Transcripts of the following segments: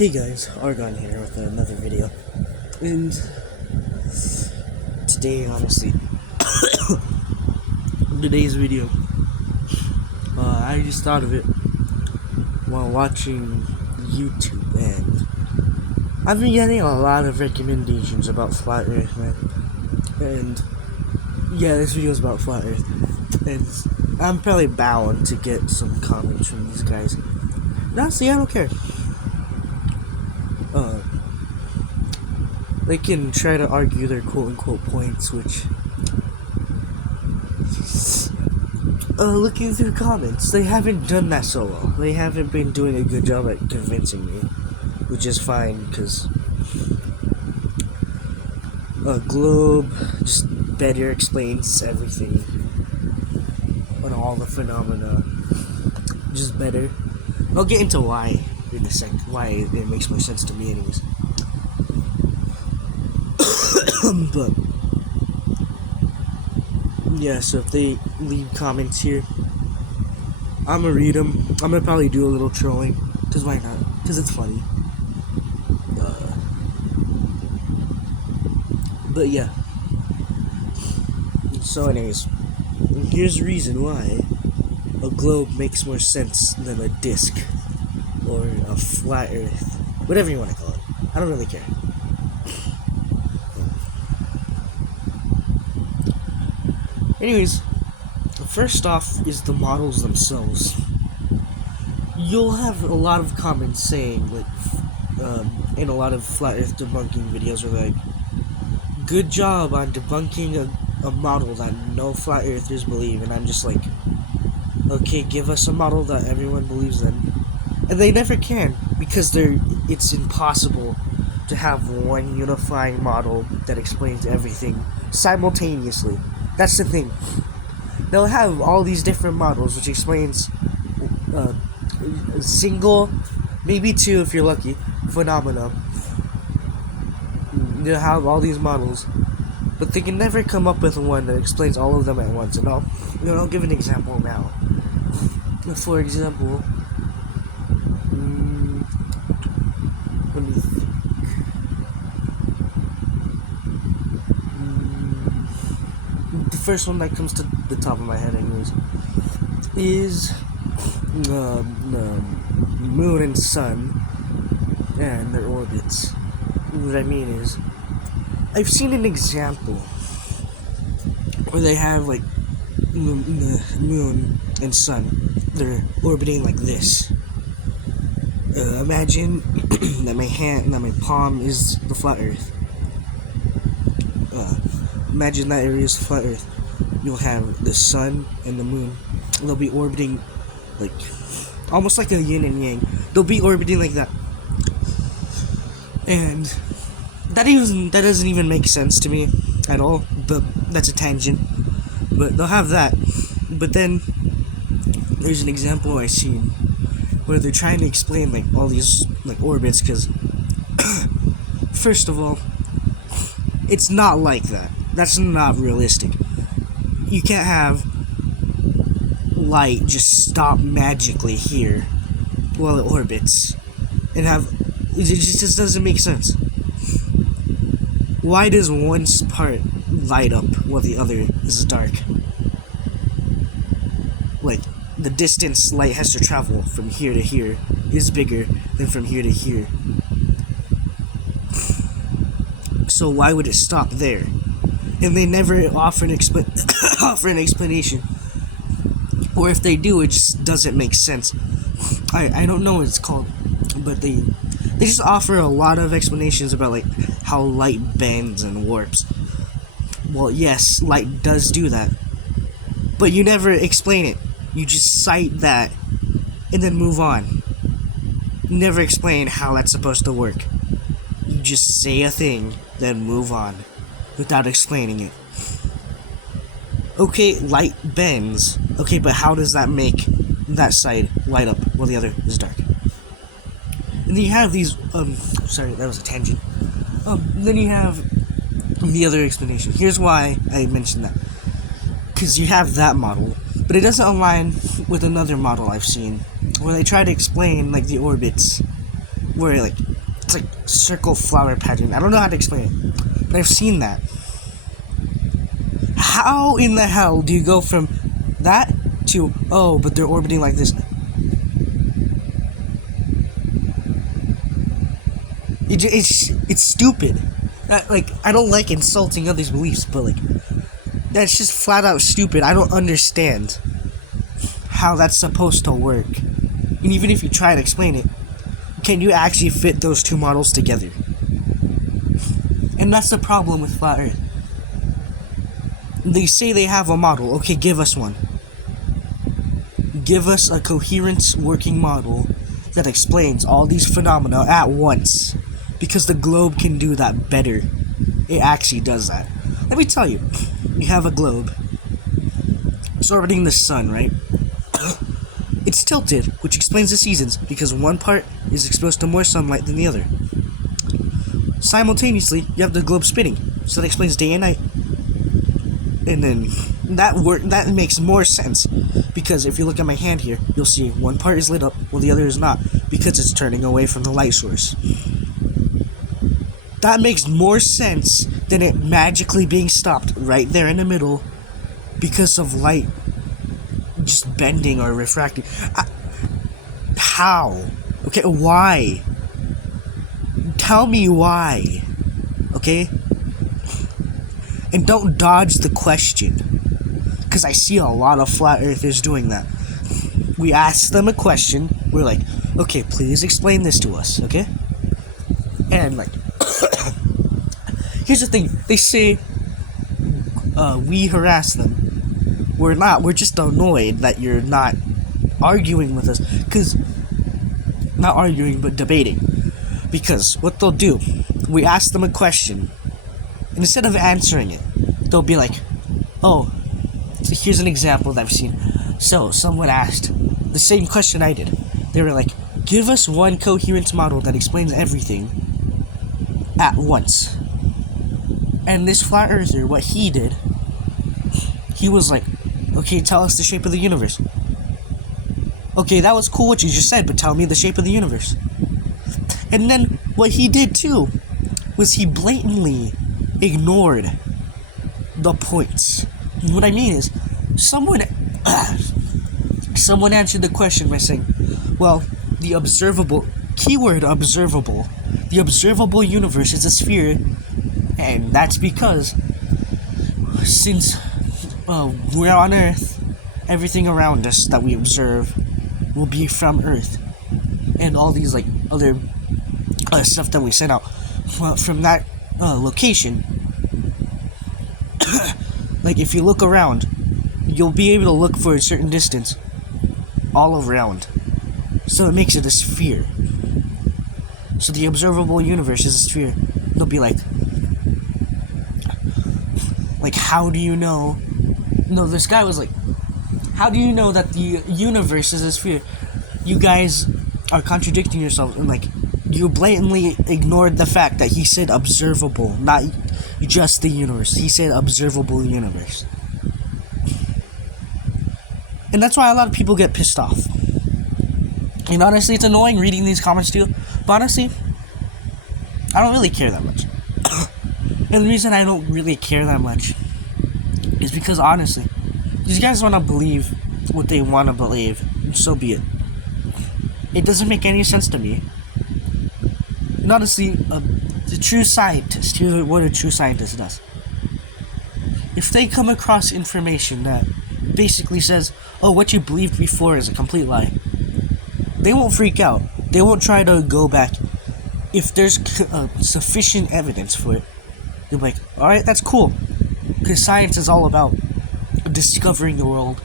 Hey guys, Argon here with another video. And today, honestly, today's video, I just thought of it while watching YouTube, and I've been getting a lot of recommendations about Flat Earth, man. And yeah, this video is about Flat Earth, and I'm probably bound to get some comments from these guys. And honestly, I don't care. They can try to argue their quote-unquote points, which, looking through comments, they haven't done that so well. They haven't been doing a good job at convincing me, which is fine, because Globe just better explains everything on all the phenomena, just better. I'll get into why in a sec, why it makes more sense to me anyways. But yeah, so if they leave comments here, I'm gonna read them. I'm gonna probably do a little trolling, cause why not? Cause it's funny. But yeah. So anyways, here's the reason why a globe makes more sense than a disc or a flat Earth, whatever you want to call it. I don't really care. Anyways, first off is the models themselves. You'll have a lot of comments saying, like, in a lot of flat Earth debunking videos, are like, "Good job on debunking a model that no flat Earthers believe," and I'm just like, okay, give us a model that everyone believes in, and they never can, because it's impossible to have one unifying model that explains everything simultaneously. That's the thing. They'll have all these different models which explains a single, maybe two if you're lucky, phenomena. They'll have all these models, but they can never come up with one that explains all of them at once. And I'll give an example now. For example, let me think. The first one that comes to the top of my head, anyways, is the moon and sun and their orbits. What I mean is, I've seen an example where they have like the moon and sun, they're orbiting like this. Imagine that my palm is the flat Earth. Imagine that area is flat Earth. You'll have the sun and the moon. They'll be orbiting like almost like a yin and yang. They'll be orbiting like that, and that doesn't even make sense to me at all. But that's a tangent. But they'll have that. But then there's an example I seen where they're trying to explain like all these like orbits, because first of all, it's not like that. That's not realistic. You can't have light just stop magically here while it orbits and it just doesn't make sense. Why does one part light up while the other is dark? Like, the distance light has to travel from here to here is bigger than from here to here. So why would it stop there? And they never offer an explanation. Or if they do, it just doesn't make sense. I don't know what it's called, but they just offer a lot of explanations about like how light bends and warps. Well, yes, light does do that, but you never explain it. You just cite that and then move on. You never explain how that's supposed to work. You just say a thing, then move on without explaining it. Okay, light bends. Okay, but how does that make that side light up while the other is dark? And then you have these, sorry, that was a tangent. Then you have the other explanation. Here's why I mentioned that. Because you have that model, but it doesn't align with another model I've seen, where they try to explain, like, the orbits where like it's like circle flower pattern. I don't know how to explain it, but I've seen that. How in the hell do you go from that to, oh, but they're orbiting like this? It's stupid. Like, I don't like insulting others' beliefs, but like, that's just flat out stupid. I don't understand how that's supposed to work. And even if you try to explain it, can you actually fit those two models together? And that's the problem with Flat Earth. They say they have a model. Okay, give us one. Give us a coherent working model that explains all these phenomena at once. Because the globe can do that better. It actually does that. Let me tell you. You have a globe. It's orbiting the sun, right? It's tilted, which explains the seasons, because one part is exposed to more sunlight than the other. Simultaneously, you have the globe spinning, so that explains day and night. And then that makes more sense, because if you look at my hand here, you'll see one part is lit up while the other is not, because it's turning away from the light source. That makes more sense than it magically being stopped right there in the middle because of light just bending or refracting. How? Okay, why? Tell me why. Okay? And don't dodge the question. Because I see a lot of flat earthers doing that. We ask them a question. We're like, okay, please explain this to us, okay? And like, here's the thing. They say we harass them. We're not. We're just annoyed that you're not arguing with us. Because, not arguing, but debating. Because what they'll do, we ask them a question, and instead of answering it, they'll be like, oh, so here's an example that I've seen. So, someone asked the same question I did. They were like, give us one coherent model that explains everything at once. And this flat earther, what he did, he was like, okay, tell us the shape of the universe. Okay, that was cool what you just said, but tell me the shape of the universe. And then what he did too was he blatantly ignored the points. What I mean is, someone answered the question by saying, well, the observable, keyword observable, the observable universe is a sphere, and that's because since we're on Earth, everything around us that we observe will be from Earth, and all these like other stuff that we send out from that location. Like if you look around, you'll be able to look for a certain distance all around, so it makes it a sphere. So the observable universe is a sphere. They'll be like, how do you know? No, this guy was like, how do you know that the universe is a sphere? You guys are contradicting yourselves, and like, you blatantly ignored the fact that he said observable, not just the universe. He said observable universe. And that's why a lot of people get pissed off. And honestly, it's annoying reading these comments too. But honestly, I don't really care that much. And the reason I don't really care that much is because honestly, these guys want to believe what they want to believe, and so be it. It doesn't make any sense to me. And honestly, the true scientist, here's what a true scientist does. If they come across information that basically says, oh, what you believed before is a complete lie, they won't freak out. They won't try to go back. If there's sufficient evidence for it, they'll be like, alright, that's cool. Because science is all about discovering the world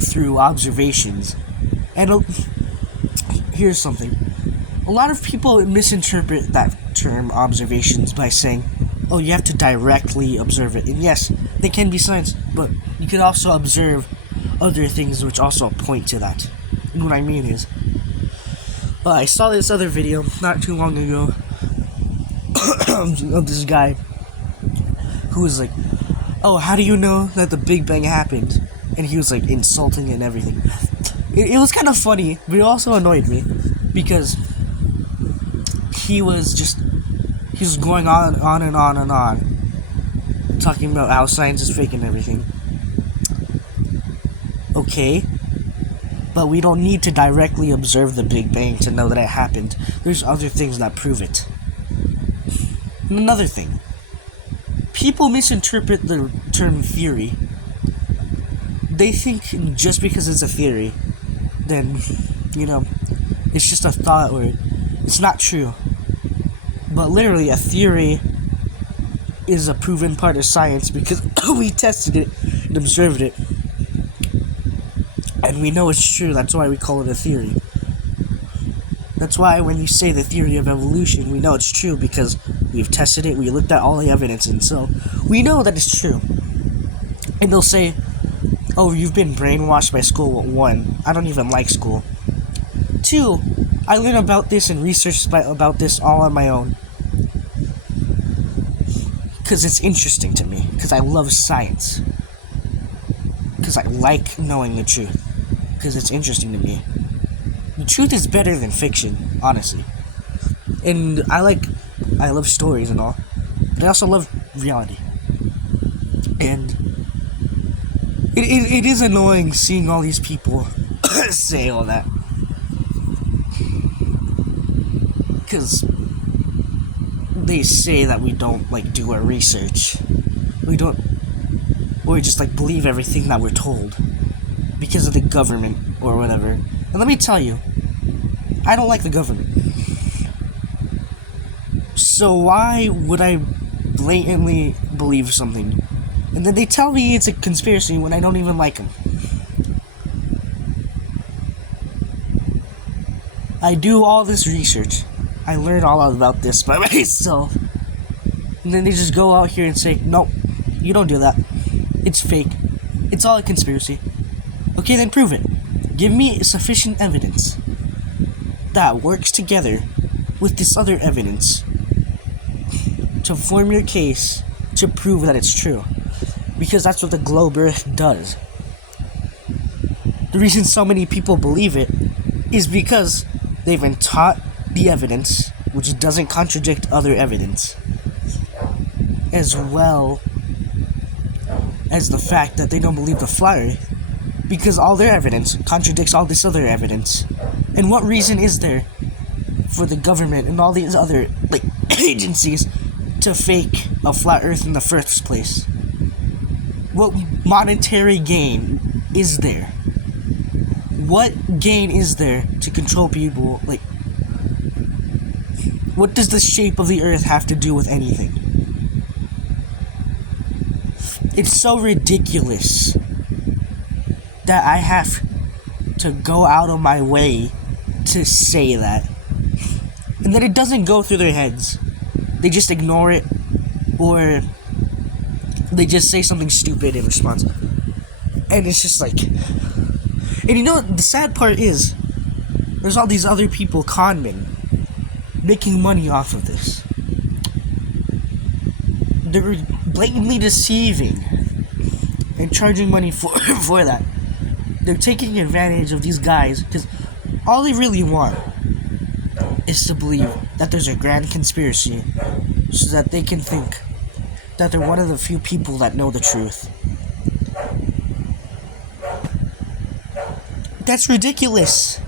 through observations. And here's something. A lot of people misinterpret that term observations by saying, oh, you have to directly observe it. And yes, they can be science, but you can also observe other things which also point to that. And what I mean is, I saw this other video not too long ago of this guy who was like, oh, how do you know that the Big Bang happened? And he was like insulting it and everything. It was kind of funny, but it also annoyed me because he was going on and on and on, talking about how science is fake and everything. Okay, but we don't need to directly observe the Big Bang to know that it happened. There's other things that prove it. And another thing, people misinterpret the term theory. They think just because it's a theory, then, it's just a thought or it's not true. But literally, a theory is a proven part of science because we tested it and observed it. And we know it's true, that's why we call it a theory. That's why when you say the theory of evolution, we know it's true because we've tested it, we looked at all the evidence, and so we know that it's true. And they'll say, oh, you've been brainwashed by school. 1, I don't even like school. 2, I learned about this and researched about this all on my own. Because it's interesting to me. Because I love science. Because I like knowing the truth. Because it's interesting to me. The truth is better than fiction, honestly. And I love stories and all. But I also love reality. And it is annoying seeing all these people say all that. Because they say that we don't, do our research. Or just, believe everything that we're told. Because of the government, or whatever. And let me tell you, I don't like the government. So why would I blatantly believe something? And then they tell me it's a conspiracy when I don't even like them. I do all this research. I learn all about this by myself. And then they just go out here and say, nope, you don't do that. It's fake. It's all a conspiracy. Okay, then prove it. Give me sufficient evidence that works together with this other evidence to form your case to prove that it's true. Because that's what the globe Earth does. The reason so many people believe it is because they've been taught the evidence, which doesn't contradict other evidence, as well as the fact that they don't believe the flat Earth, because all their evidence contradicts all this other evidence. And what reason is there for the government and all these other agencies to fake a flat Earth in the first place? What monetary gain is there? What gain is there to control people? What does the shape of the Earth have to do with anything? It's so ridiculous that I have to go out of my way to say that. And then it doesn't go through their heads. They just ignore it, or they just say something stupid in response. And it's just and the sad part is, there's all these other people, con men, making money off of this. They're blatantly deceiving and charging money for that. They're taking advantage of these guys because all they really want is to believe that there's a grand conspiracy so that they can think that they're one of the few people that know the truth. That's ridiculous.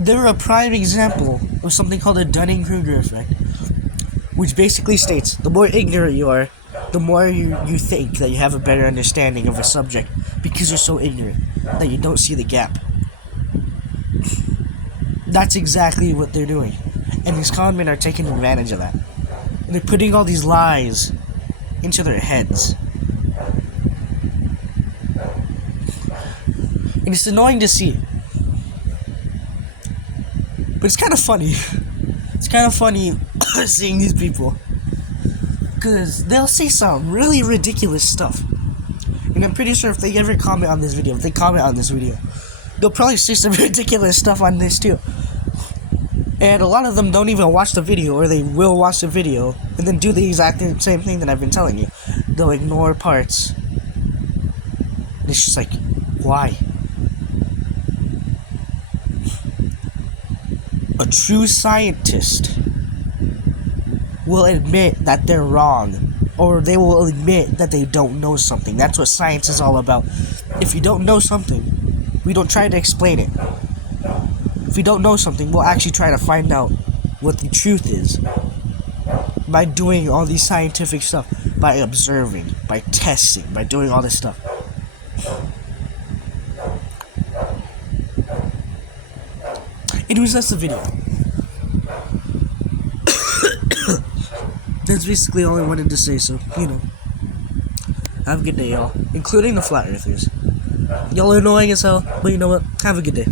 They're a prime example of something called the Dunning-Kruger effect, which basically states the more ignorant you are, the more you think that you have a better understanding of a subject because you're so ignorant that you don't see the gap. That's exactly what they're doing. And these con men are taking advantage of that. And they're putting all these lies into their heads. And it's annoying to see. But it's kind of funny. It's kind of funny seeing these people. Because they'll say some really ridiculous stuff. And I'm pretty sure if they ever comment on this video, they'll probably say some ridiculous stuff on this too. And a lot of them don't even watch the video, or they will watch the video and then do the exact same thing that I've been telling you. They'll ignore parts. It's just why? A true scientist will admit that they're wrong, or they will admit that they don't know something. That's what science is all about. If you don't know something, we don't try to explain it. If we don't know something, we'll actually try to find out what the truth is by doing all these scientific stuff, by observing, by testing, by doing all this stuff. Anyways, that's the video. That's basically all I wanted to say, so, have a good day, y'all. Including the flat earthers. Y'all are annoying as hell, but you know what? Have a good day.